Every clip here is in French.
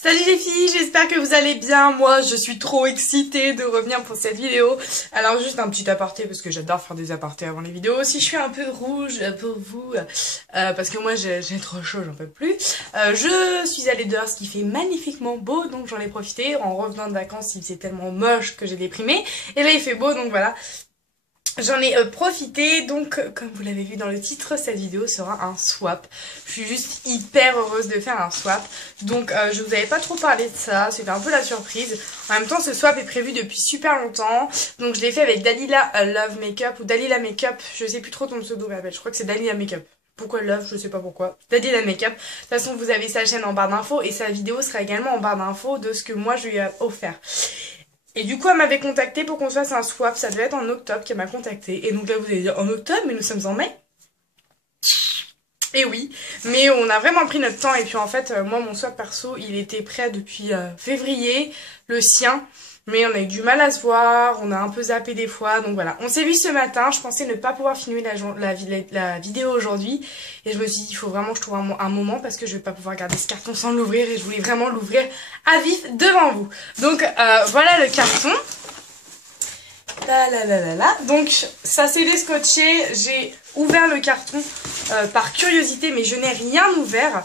Salut les filles, j'espère que vous allez bien. Moi, je suis trop excitée de revenir pour cette vidéo. Alors, juste un petit aparté, parce que j'adore faire des apartés avant les vidéos. Si je suis un peu rouge pour vous, parce que moi, j'ai trop chaud, j'en peux plus. Je suis allée dehors, ce qui fait magnifiquement beau, donc j'en ai profité. En revenant de vacances, il faisait tellement moche que j'ai déprimé. Et là, il fait beau, donc voilà. J'en ai profité, donc comme vous l'avez vu dans le titre, cette vidéo sera un swap. Je suis juste hyper heureuse de faire un swap. Donc je vous avais pas trop parlé de ça, c'était un peu la surprise. En même temps, ce swap est prévu depuis super longtemps. Donc je l'ai fait avec Dalila Love Makeup ou Dalila Makeup, je sais plus trop ton pseudo m'appelle, je crois que c'est Dalila Makeup. Pourquoi Love, je sais pas pourquoi. Dalila Makeup. De toute façon, vous avez sa chaîne en barre d'infos et sa vidéo sera également en barre d'infos de ce que moi je lui ai offert. Et du coup, elle m'avait contacté pour qu'on se fasse un swap. Ça devait être en octobre qu'elle m'a contacté. Et donc là, vous allez dire, en octobre, mais nous sommes en mai. Et oui, mais on a vraiment pris notre temps. Et puis en fait, moi, mon swap perso, il était prêt depuis février, le sien. Mais on a eu du mal à se voir, on a un peu zappé des fois, donc voilà. On s'est vu ce matin, je pensais ne pas pouvoir filmer la vidéo aujourd'hui. Et je me suis dit, il faut vraiment que je trouve un moment parce que je vais pas pouvoir garder ce carton sans l'ouvrir. Et je voulais vraiment l'ouvrir à vif devant vous. Donc voilà le carton. Donc ça s'est descotché, j'ai ouvert le carton par curiosité mais je n'ai rien ouvert.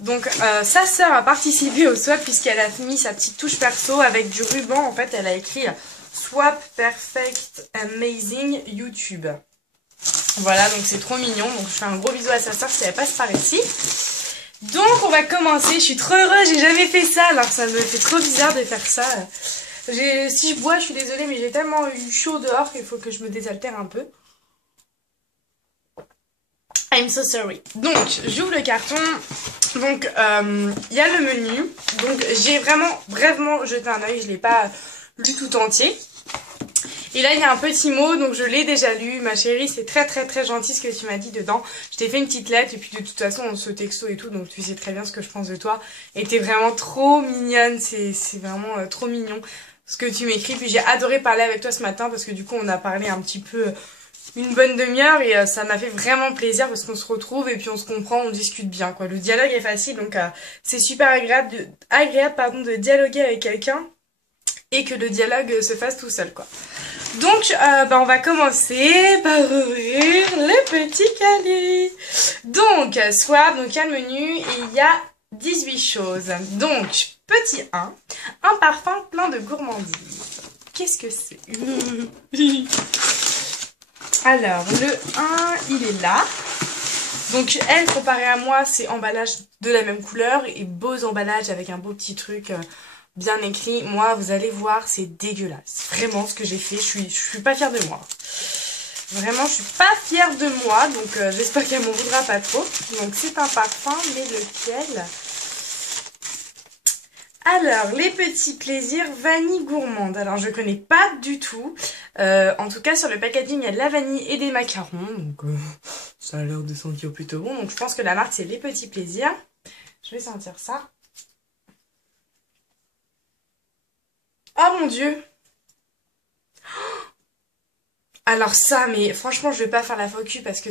Donc sa sœur a participé au swap puisqu'elle a mis sa petite touche perso avec du ruban. En fait elle a écrit Swap Perfect Amazing YouTube. Voilà, donc c'est trop mignon. Donc je fais un gros bisou à sa sœur si elle passe par ici. Donc on va commencer, je suis trop heureuse, j'ai jamais fait ça. Alors ça me fait trop bizarre de faire ça. Si je bois, je suis désolée, mais j'ai tellement eu chaud dehors qu'il faut que je me désaltère un peu. I'm so sorry. Donc, j'ouvre le carton. Donc, il y a le menu. Donc, j'ai vraiment, brièvement jeté un oeil. Je ne l'ai pas lu tout entier. Et là, il y a un petit mot. Donc, je l'ai déjà lu. Ma chérie, c'est très, très, très gentil ce que tu m'as dit dedans. Je t'ai fait une petite lettre. Et puis, de toute façon, on se texto et tout. Donc, tu sais très bien ce que je pense de toi. Et t'es vraiment trop mignonne. C'est vraiment trop mignon ce que tu m'écris. Puis, j'ai adoré parler avec toi ce matin. Parce que du coup, on a parlé un petit peu une bonne demi-heure et ça m'a fait vraiment plaisir parce qu'on se retrouve et puis on se comprend, on discute bien quoi. Le dialogue est facile donc c'est super agréable de dialoguer avec quelqu'un et que le dialogue se fasse tout seul quoi. Donc on va commencer par ouvrir le petit cahier. Donc swap, donc il y a le menu et il y a 18 choses. Donc petit 1, un parfum plein de gourmandise. Qu'est-ce que c'est? Alors, le 1, il est là. Donc, elle, comparée à moi, c'est emballage de la même couleur et beaux emballages avec un beau petit truc bien écrit. Moi, vous allez voir, c'est dégueulasse. Vraiment, ce que j'ai fait, je suis pas fière de moi. Vraiment, je suis pas fière de moi. Donc, j'espère qu'elle m'en voudra pas trop. Donc, c'est un parfum, mais lequel? Alors, les petits plaisirs vanille gourmande. Alors, je connais pas du tout. En tout cas, sur le packaging, il y a de la vanille et des macarons. Donc, ça a l'air de sentir plutôt bon. Donc, je pense que la marque, c'est les petits plaisirs. Je vais sentir ça. Oh mon Dieu! Alors ça, mais franchement, je vais pas faire la faux cul parce que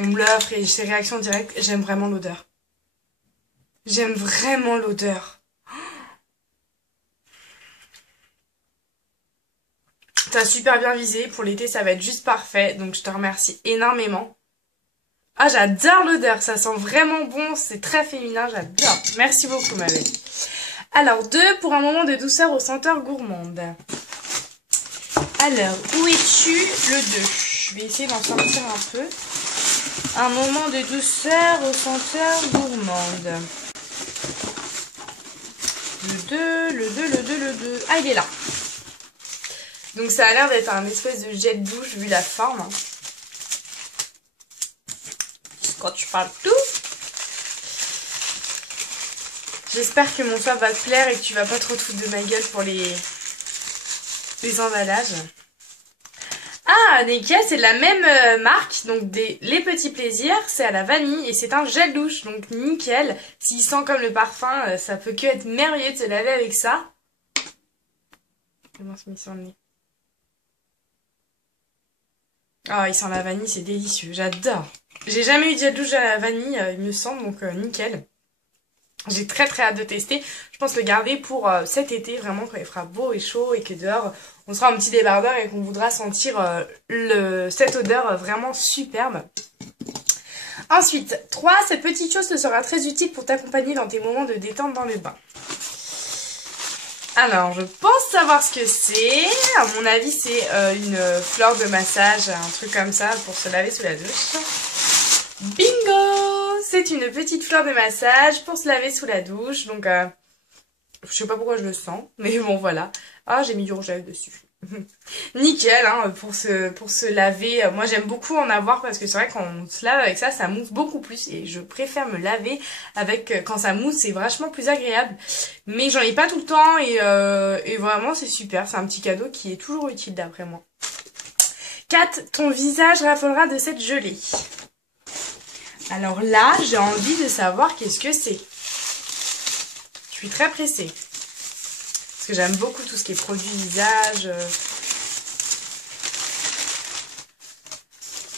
on me l'offre et c'est réaction directe. J'aime vraiment l'odeur. J'aime vraiment l'odeur. T'as super bien visé, pour l'été ça va être juste parfait, donc je te remercie énormément. Ah j'adore l'odeur, ça sent vraiment bon, c'est très féminin, j'adore. Merci beaucoup ma belle. Alors 2 pour un moment de douceur aux senteurs gourmandes. Alors, où es-tu? Le 2. Je vais essayer d'en sortir un peu. Un moment de douceur aux senteurs gourmandes. Le 2. Ah il est là. Donc ça a l'air d'être un espèce de jet de douche vu la forme. Quand tu parles tout. J'espère que mon swap va te plaire et que tu vas pas trop te foutre de ma gueule pour les emballages. Ah, Nekia, c'est de la même marque. Donc les petits plaisirs, c'est à la vanille et c'est un gel douche. Donc nickel. S'il sent comme le parfum, ça peut que être merveilleux de se laver avec ça. Comment se met sur le nez? Ah, il sent la vanille, c'est délicieux, j'adore. J'ai jamais eu de gel douche à la vanille, il me semble, donc nickel. J'ai très très hâte de tester. Je pense le garder pour cet été, vraiment quand il fera beau et chaud et que dehors on sera un petit débardeur et qu'on voudra sentir cette odeur vraiment superbe. Ensuite, 3, cette petite chose te sera très utile pour t'accompagner dans tes moments de détente dans le bain. Alors, je pense savoir ce que c'est. À mon avis, c'est une fleur de massage, un truc comme ça pour se laver sous la douche. Bingo! C'est une petite fleur de massage pour se laver sous la douche. Donc, je sais pas pourquoi je le sens, mais bon, voilà. Ah, j'ai mis du rouge à lèvres dessus. Nickel, hein, pour se laver. Moi, j'aime beaucoup en avoir parce que c'est vrai quand on se lave avec ça, ça mousse beaucoup plus. Et je préfère me laver avec quand ça mousse, c'est vachement plus agréable. Mais j'en ai pas tout le temps et vraiment, c'est super. C'est un petit cadeau qui est toujours utile d'après moi. 4, ton visage raffolera de cette gelée. Alors là, j'ai envie de savoir qu'est-ce que c'est. Je suis très pressée. Parce que j'aime beaucoup tout ce qui est produit visage.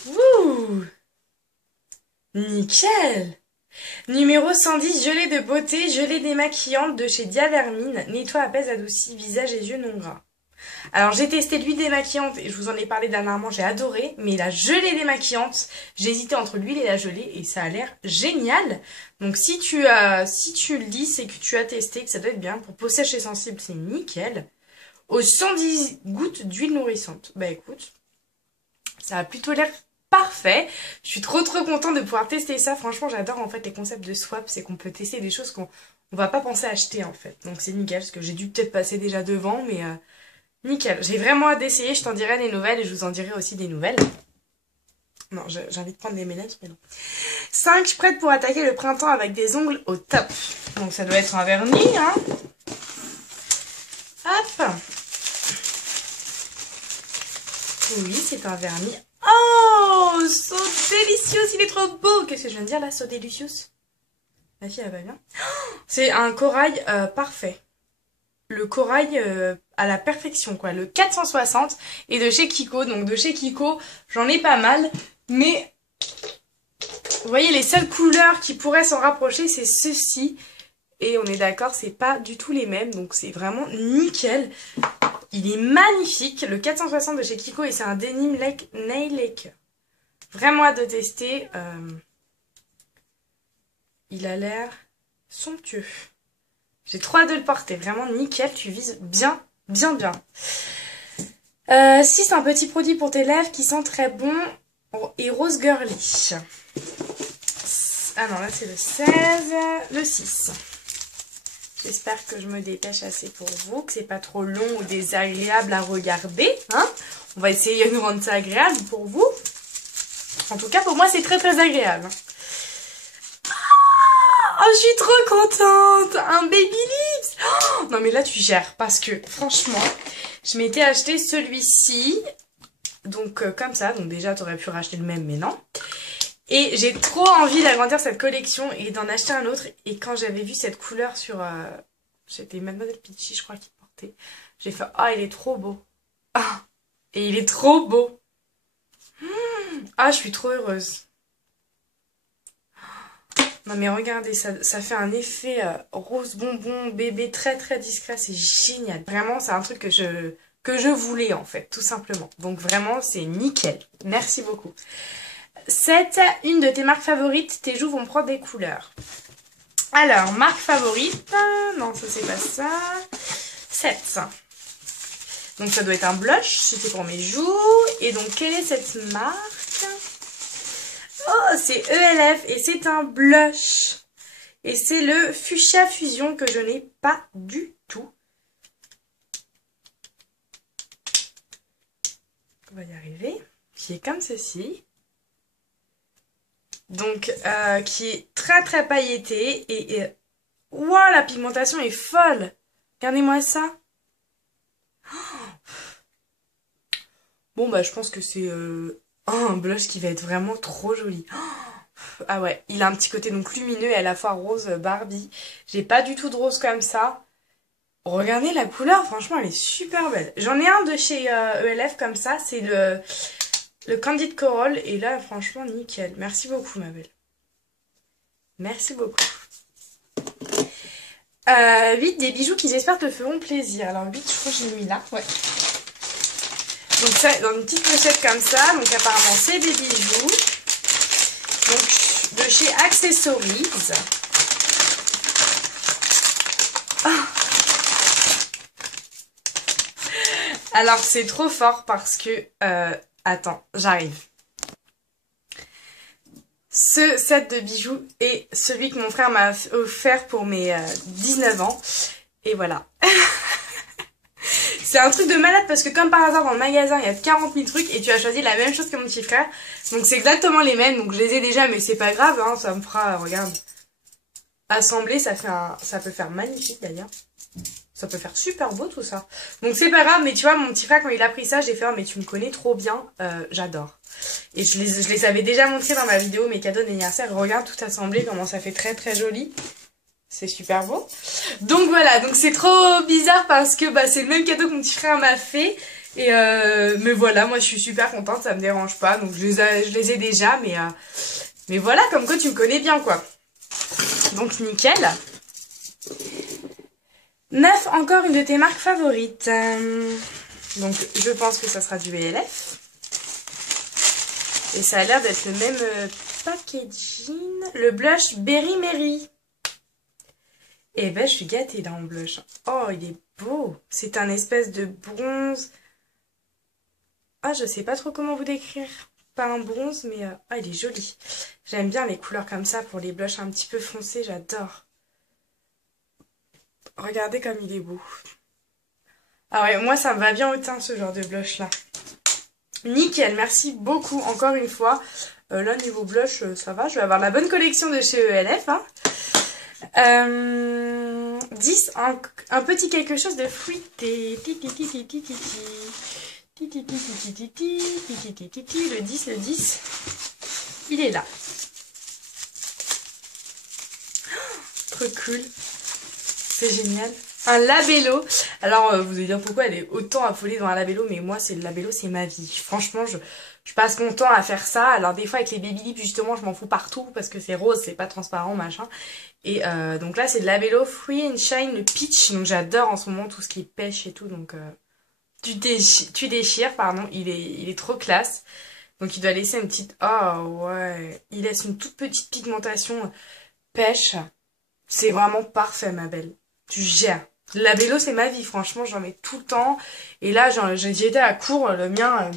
Wouh! Nickel! Numéro 110, gelée de beauté, gelée démaquillante de chez Diavermine. Nettoie, apaise, adoucit, visage et yeux non gras. Alors j'ai testé l'huile démaquillante et je vous en ai parlé dernièrement, j'ai adoré. Mais la gelée démaquillante, j'ai hésité entre l'huile et la gelée et ça a l'air génial. Donc si tu le lis, c'est que tu as testé, que ça doit être bien. Pour peau sèche et sensible, c'est nickel. Aux 110 gouttes d'huile nourrissante. Bah écoute, ça a plutôt l'air parfait. Je suis trop contente de pouvoir tester ça. Franchement, j'adore en fait les concepts de swap. C'est qu'on peut tester des choses qu'on va pas penser à acheter en fait. Donc c'est nickel, parce que j'ai dû peut-être passer déjà devant, mais... nickel, j'ai vraiment hâte d'essayer, je t'en dirai des nouvelles et je vous en dirai aussi des nouvelles. Non, j'ai envie de prendre des M&M's, mais non. 5, je suis prête pour attaquer le printemps avec des ongles au top. Donc ça doit être un vernis, hein. Hop. Oui, c'est un vernis. Oh, so delicious, il est trop beau. Qu'est-ce que je viens de dire là, so delicious? Ma fille, elle va bien. C'est un corail parfait. Le corail à la perfection quoi, le 460 et de chez Kiko. Donc de chez Kiko, j'en ai pas mal, mais vous voyez les seules couleurs qui pourraient s'en rapprocher, c'est ceci. Et on est d'accord, c'est pas du tout les mêmes, donc c'est vraiment nickel. Il est magnifique, le 460 de chez Kiko et c'est un denim nail lacquer. Vraiment hâte de tester. Il a l'air somptueux. J'ai trop hâte de le porter, vraiment nickel, tu vises bien. 6, un petit produit pour tes lèvres qui sent très bon et rose girly. Ah non, là c'est le 16, le 6. J'espère que je me dépêche assez pour vous, que c'est pas trop long ou désagréable à regarder. Hein, on va essayer de rendre ça agréable pour vous. En tout cas, pour moi, c'est très agréable. Oh, je suis trop contente! Un Baby Lips! Oh, non mais là tu gères parce que franchement, je m'étais acheté celui-ci. Donc comme ça, donc déjà t'aurais pu racheter le même mais non. Et j'ai trop envie d'agrandir cette collection et d'en acheter un autre. Et quand j'avais vu cette couleur sur... c'était Mademoiselle Peachy je crois qui portait. J'ai fait, ah il est trop beau. Ah, et il est trop beau. Ah je suis trop heureuse. Non mais regardez, ça fait un effet rose bonbon bébé très discret, c'est génial. Vraiment, c'est un truc que je voulais en fait, tout simplement. Donc vraiment, c'est nickel. Merci beaucoup. 7, une de tes marques favorites, tes joues vont prendre des couleurs. Alors, marque favorite, non ça c'est pas ça. 7. Donc ça doit être un blush, c'était pour mes joues. Et donc quelle est cette marque ? Oh, c'est ELF et c'est un blush. Et c'est le Fuchsia Fusion que je n'ai pas du tout. On va y arriver. Qui est comme ceci. Donc, qui est très pailleté. Et wow, la pigmentation est folle. Regardez-moi ça. Bon, bah, je pense que c'est... un blush qui va être vraiment trop joli. Ah ouais, il a un petit côté donc lumineux et à la fois rose Barbie. J'ai pas du tout de rose comme ça. Regardez la couleur, franchement elle est super belle. J'en ai un de chez ELF comme ça, c'est le Candid Coral. Et là franchement nickel. Merci beaucoup ma belle. Merci beaucoup. 8 des bijoux qui j'espère te feront plaisir. Alors 8 je crois que j'ai mis là, ouais. Donc ça dans une petite pochette comme ça, donc apparemment c'est des bijoux. Donc de chez Accessories. Oh. Alors c'est trop fort parce que... attends, j'arrive. Ce set de bijoux est celui que mon frère m'a offert pour mes 19 ans. Et voilà. C'est un truc de malade parce que comme par hasard dans le magasin il y a 40 000 trucs et tu as choisi la même chose que mon petit frère. Donc c'est exactement les mêmes, donc je les ai déjà mais c'est pas grave, hein, ça me fera, regarde, assembler, ça peut faire magnifique d'ailleurs. Ça peut faire super beau tout ça. Donc c'est pas grave, mais tu vois mon petit frère quand il a pris ça, j'ai fait oh, mais tu me connais trop bien, j'adore. Et je les avais déjà montrés dans ma vidéo mes cadeaux d'anniversaire. Regarde tout assemblé comment ça fait très très joli. C'est super beau. Donc voilà, donc c'est trop bizarre parce que bah, c'est le même cadeau que mon petit frère m'a fait. Et mais voilà, moi je suis super contente, ça me dérange pas. Donc je les ai déjà, mais voilà, comme quoi tu me connais bien quoi. Donc nickel. 9, encore une de tes marques favorites. Donc je pense que ça sera du ELF. Et ça a l'air d'être le même packaging. Le blush Berry Mary. Et ben je suis gâtée là en blush. Oh il est beau. C'est un espèce de bronze. Ah je sais pas trop comment vous décrire. Pas un bronze mais ah il est joli. J'aime bien les couleurs comme ça pour les blushs un petit peu foncés. J'adore. Regardez comme il est beau. Ah ouais moi ça me va bien au teint ce genre de blush là. Nickel, merci beaucoup encore une fois. Là niveau blush ça va. Je vais avoir la bonne collection de chez ELF. Hein. 10, un petit quelque chose de fruité. Le 10, il est là. Trop cool. C'est génial. Un labello. Alors, vous allez dire pourquoi elle est autant affolée dans un labello, mais moi, le labello, c'est ma vie. Franchement, je passe mon temps à faire ça. Alors, des fois, avec les baby lips, justement, je m'en fous partout parce que c'est rose, c'est pas transparent, machin. Et donc là, c'est le labello Free and Shine, le peach. Donc, j'adore en ce moment tout ce qui est pêche et tout. Donc, tu déchires, pardon. Il est trop classe. Donc, il doit laisser une petite... Oh, ouais. Il laisse une toute petite pigmentation pêche. C'est vraiment parfait, ma belle. Tu gères. Le labello, c'est ma vie, franchement, j'en mets tout le temps. Et là, j'y étais à court, le mien,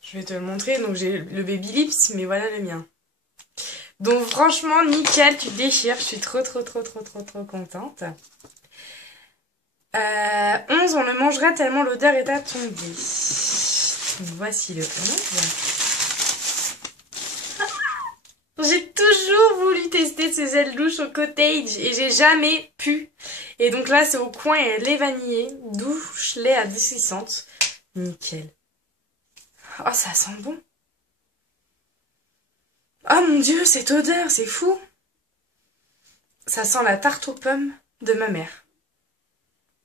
je vais te le montrer. Donc, j'ai le Baby Lips, mais voilà le mien. Donc, franchement, nickel, tu déchires. Je suis trop contente. 11, on le mangerait tellement l'odeur est à tomber. Donc, voici le 11. J'ai toujours voulu tester ces ailes douches au cottage et j'ai jamais pu. Et donc là, c'est au coin et lait vanillé, douche lait à 10 Nickel. Oh, ça sent bon. Oh mon dieu, cette odeur, c'est fou. Ça sent la tarte aux pommes de ma mère.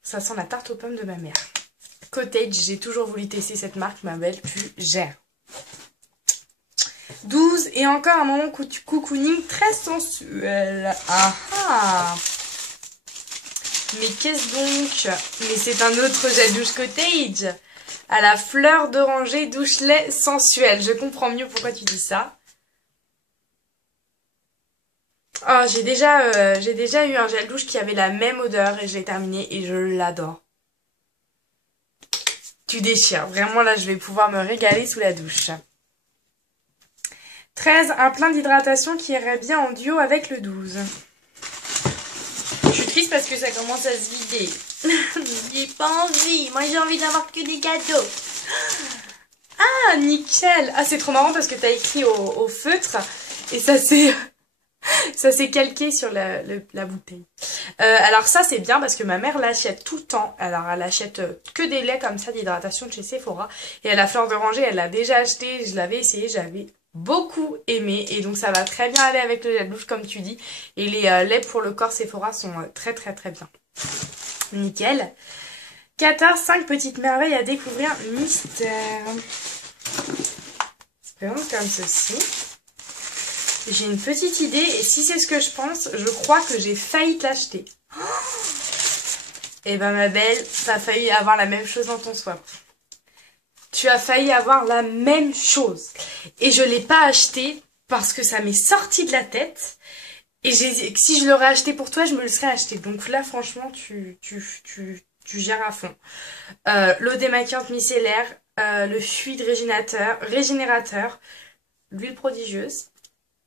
Ça sent la tarte aux pommes de ma mère. Cottage, j'ai toujours voulu tester cette marque, ma belle, tu gères. 12 et encore un moment cocooning très sensuel. Ah ah. Mais qu'est-ce donc? Mais c'est un autre gel douche cottage. À la fleur d'oranger douche lait sensuel. Je comprends mieux pourquoi tu dis ça. Oh, j'ai déjà eu un gel douche qui avait la même odeur et j'ai terminé et je l'adore. Tu déchires. Vraiment là, je vais pouvoir me régaler sous la douche. 13, un plein d'hydratation qui irait bien en duo avec le 12. Je suis triste parce que ça commence à se vider. J'ai pas envie. Moi, j'ai envie d'avoir que des cadeaux. Ah, nickel. Ah, c'est trop marrant parce que t'as écrit au feutre et ça s'est calqué sur la bouteille. Alors ça, c'est bien parce que ma mère l'achète tout le temps. Alors, elle achète que des laits comme ça d'hydratation de chez Sephora. Et à la fleur d'oranger, elle l'a déjà acheté. Je l'avais essayé, j'avais beaucoup aimé et donc ça va très bien aller avec le gel douche comme tu dis et les laits pour le corps Sephora sont très bien. Nickel. 14, 5 petites merveilles à découvrir mystère. C'est vraiment comme ceci. j'ai une petite idée et si c'est ce que je pense, je crois que j'ai failli te l'acheter. Et ben ma belle, t'as failli avoir la même chose dans ton swap. Tu as failli avoir la même chose. Et je l'ai pas acheté parce que ça m'est sorti de la tête. Et si je l'aurais acheté pour toi, je me le serais acheté. Donc là, franchement, tu gères à fond. L'eau démaquillante micellaire, le fluide régénérateur, l'huile prodigieuse,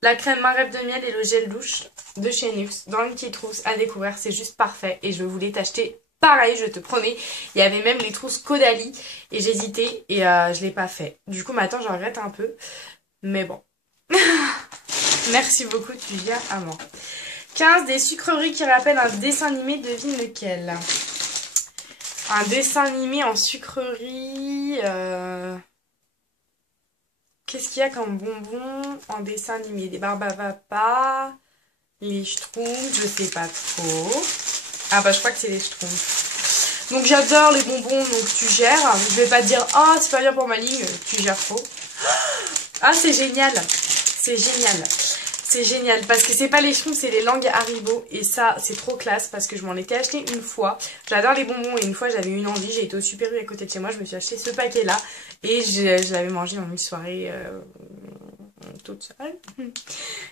la crème main rêve de miel et le gel douche de chez Nux dans une petite trousse à découvrir. C'est juste parfait et je voulais t'acheter pareil, je te promets. Il y avait même les trousses Caudalie et j'hésitais et je l'ai pas fait. Du coup, maintenant, je regrette un peu. Mais bon. Merci beaucoup, tu viens à moi. 15 des sucreries qui rappellent un dessin animé, devine lequel. Un dessin animé en sucrerie. Qu'est-ce qu'il y a comme bonbons en dessin animé? Des Barbapapa, les Schtroumpfs, je sais pas trop. Ah bah je crois que c'est les Schtroumpfs. Donc j'adore les bonbons, donc tu gères. Je vais pas te dire, ah c'est pas bien pour ma ligne, tu gères trop. Ah c'est génial, c'est génial. C'est génial parce que c'est pas les Schtroumpfs, c'est les langues Haribo et ça c'est trop classe parce que je m'en étais acheté une fois. J'adore les bonbons et une fois j'avais une envie, j'ai été au Super U à côté de chez moi, je me suis acheté ce paquet là et je l'avais mangé en une soirée toute seule.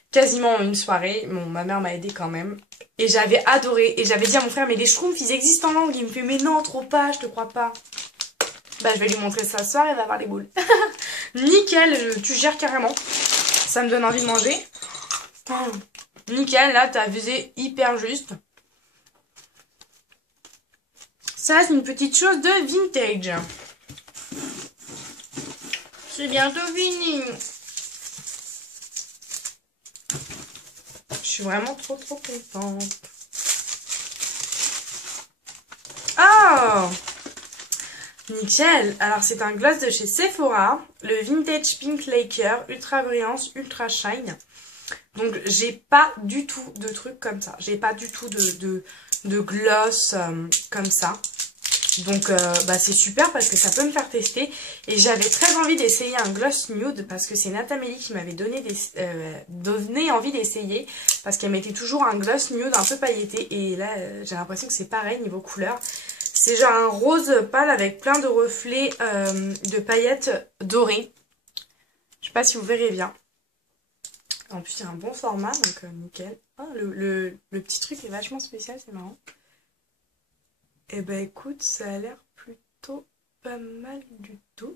Quasiment en une soirée, bon ma mère m'a aidé quand même et j'avais adoré et j'avais dit à mon frère mais les Schtroumpfs ils existent en langue, il me fait mais non trop pas, je te crois pas. Bah je vais lui montrer ça ce soir, elle va avoir les boules. Nickel, tu gères carrément, ça me donne envie de manger. Nickel, là t'as visé hyper juste. Ça c'est une petite chose de vintage. C'est bientôt fini. Je suis vraiment trop contente. Oh nickel. Alors c'est un gloss de chez Sephora. Le Vintage Pink Laker Ultra Brillance Ultra Shine. Donc j'ai pas du tout de trucs comme ça. J'ai pas du tout de gloss comme ça. Donc bah c'est super parce que ça peut me faire tester. Et j'avais très envie d'essayer un gloss nude parce que c'est Natamélie qui m'avait donné envie d'essayer. Parce qu'elle mettait toujours un gloss nude un peu pailleté. Et là j'ai l'impression que c'est pareil niveau couleur. C'est genre un rose pâle avec plein de reflets de paillettes dorées. Je sais pas si vous verrez bien. En plus, c'est un bon format, donc nickel. Oh, le petit truc est vachement spécial, c'est marrant. Et bah écoute, ça a l'air plutôt pas mal du tout.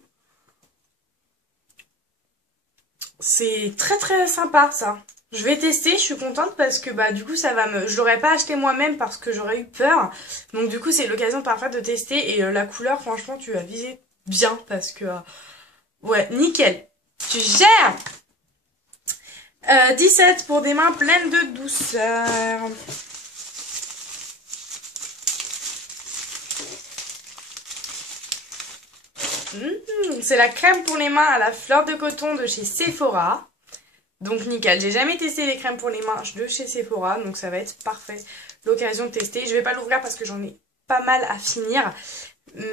C'est très très sympa ça. Je vais tester, je suis contente parce que bah du coup ça va me... Je l'aurais pas acheté moi-même parce que j'aurais eu peur. Donc du coup c'est l'occasion parfaite de tester et la couleur franchement tu as visé bien parce que... ouais, nickel. Tu gères 17 pour des mains pleines de douceur. C'est la crème pour les mains à la fleur de coton de chez Sephora. Donc nickel, j'ai jamais testé les crèmes pour les mains de chez Sephora, donc ça va être parfait l'occasion de tester. Je vais pas l'ouvrir parce que j'en ai pas mal à finir.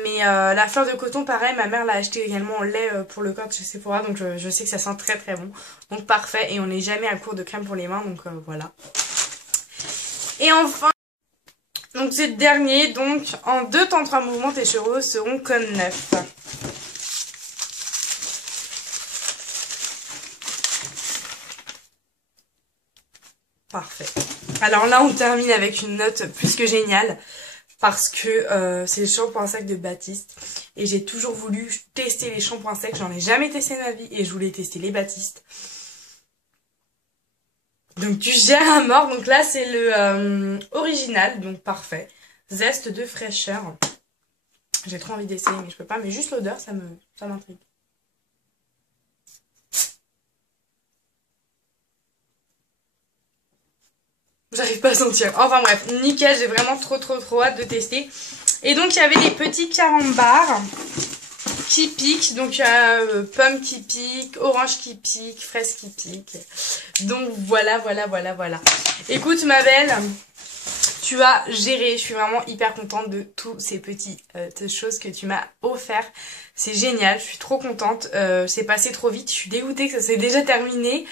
Mais la fleur de coton, pareil, ma mère l'a acheté également en lait pour le corps de chez Sephora, donc je sais que ça sent très très bon. Donc parfait, et on n'est jamais à court de crème pour les mains, donc voilà. Et enfin, donc c'est le dernier, donc en 2 temps 3 mouvements, tes cheveux seront comme neufs. Parfait. Alors là, on termine avec une note plus que géniale. Parce que c'est le shampoing sec de Baptiste. Et j'ai toujours voulu tester les shampoings secs. J'en ai jamais testé de ma vie. Et je voulais tester les Baptiste. Donc tu gères à mort. Donc là c'est le original. Donc parfait. Zeste de fraîcheur. J'ai trop envie d'essayer mais je peux pas. Mais juste l'odeur ça m'intrigue. J'arrive pas à sentir. Enfin bref, nickel, j'ai vraiment trop hâte de tester. Et donc il y avait des petits carambars qui piquent. Donc il y a pomme qui pique, orange qui pique, fraise qui pique. Donc voilà. Écoute ma belle, tu as géré. Je suis vraiment hyper contente de tous ces petites choses que tu m'as offert. C'est génial, je suis trop contente. C'est passé trop vite, je suis dégoûtée que ça s'est déjà terminé.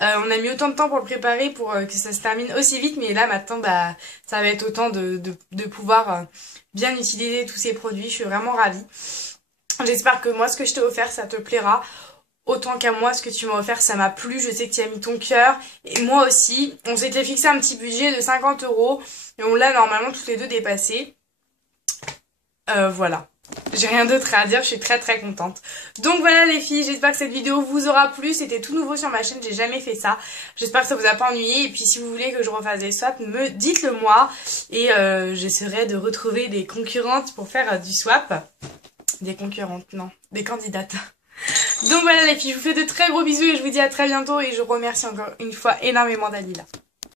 On a mis autant de temps pour le préparer pour que ça se termine aussi vite, mais là maintenant bah ça va être autant de pouvoir bien utiliser tous ces produits. Je suis vraiment ravie. J'espère que moi ce que je t'ai offert ça te plaira. Autant qu'à moi, ce que tu m'as offert, ça m'a plu. Je sais que tu as mis ton cœur. Et moi aussi. On s'était fixé un petit budget de 50 €. Et on l'a normalement toutes les deux dépassé. Voilà. J'ai rien d'autre à dire, je suis très très contente. Donc voilà les filles, j'espère que cette vidéo vous aura plu. C'était tout nouveau sur ma chaîne, j'ai jamais fait ça. J'espère que ça vous a pas ennuyé. Et puis si vous voulez que je refasse des swaps, dites-le moi. Et j'essaierai de retrouver des concurrentes pour faire du swap. Des concurrentes, non, des candidates. Donc voilà les filles, je vous fais de très gros bisous et je vous dis à très bientôt. Et je remercie encore une fois énormément Dalila.